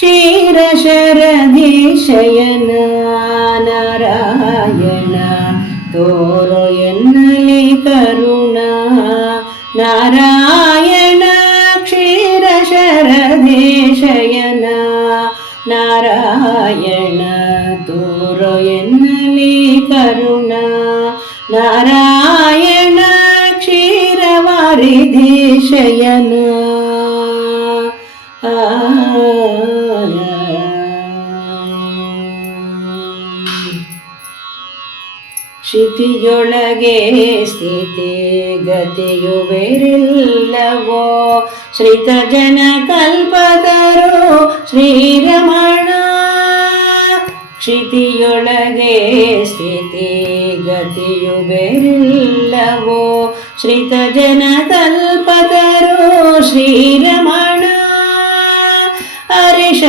ക്ഷീരശരധിശയനാരായണ തോറയെന്നലി കരുണ നാരായണ ക്ഷീരശരധിശയന നാരായണ തോറയെന്നലി കരുണ നാരായണ ക്ഷീരവാരിധിശയന ആ ಕ್ಷಿತಿಯೊಳಗೆ ಸ್ಥಿತಿ ಗತಿಯು ಬೇರೆಲ್ಲವೋ ಶ್ರೀತ ಜನ ಕಲ್ಪದರು ಶ್ರೀರಮಣ ಕ್ಷಿತಿಯೊಳಗೆ ಸ್ಥಿತಿ ಗತಿಯು ಬೇರೆಲ್ಲವೋ ಶ್ರೀತ ಜನ ಕಲ್ಪದರು ಶ್ರೀರಮ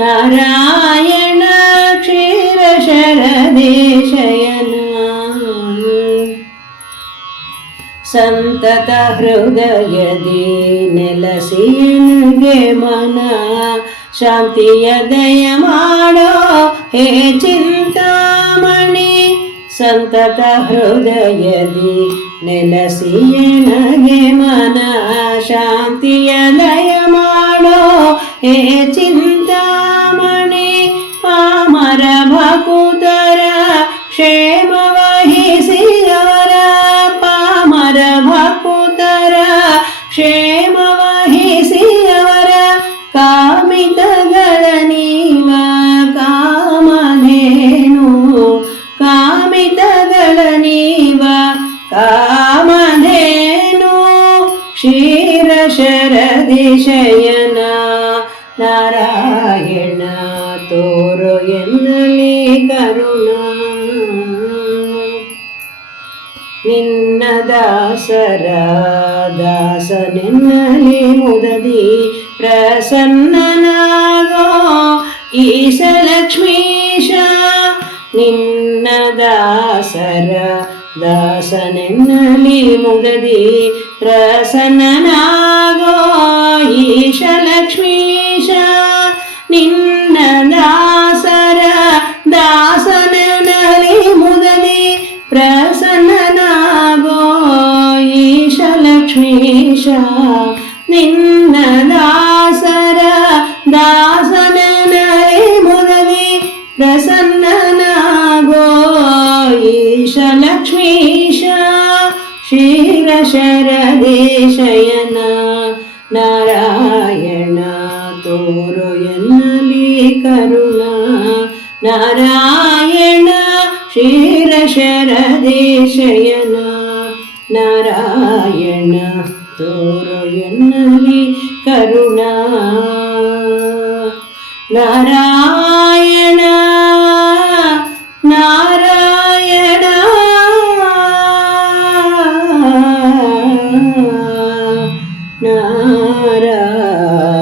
നാരായണ ക്ഷീരശരദേശയന സന്തത ഹൃദയ ദീനലസിയെ മന ശാന്തിയദയമാണോ ഹേ ചിന്താമണി സന്തത ഹൃദയ ദീനലസിയെ മന ശാന്തിയദയമാണോ ഹേ ചിന്ത क्षीरशरदिशयना नारायणतोरयन्नले करुणा निन्न दास दासनिन्नले मुददि प्रसन्ननागो ईशलक्ष्मीश निन्न दासर दासनलि मुदले प्रसन्ननागो ईश लक्ष्मीषा निसरा दासनलि मुदले प्रसन्ननागो ईश लक्ष्मी शा निन्न दासरा दासनले मुदले प्रसन्नन लक्ष्मीश क्षीरशरदेशयन नारायण तोरयनली करुणा नारायण क्षीरशरदेशयन नारायण तोरयनली करुणा नारायण आप्राव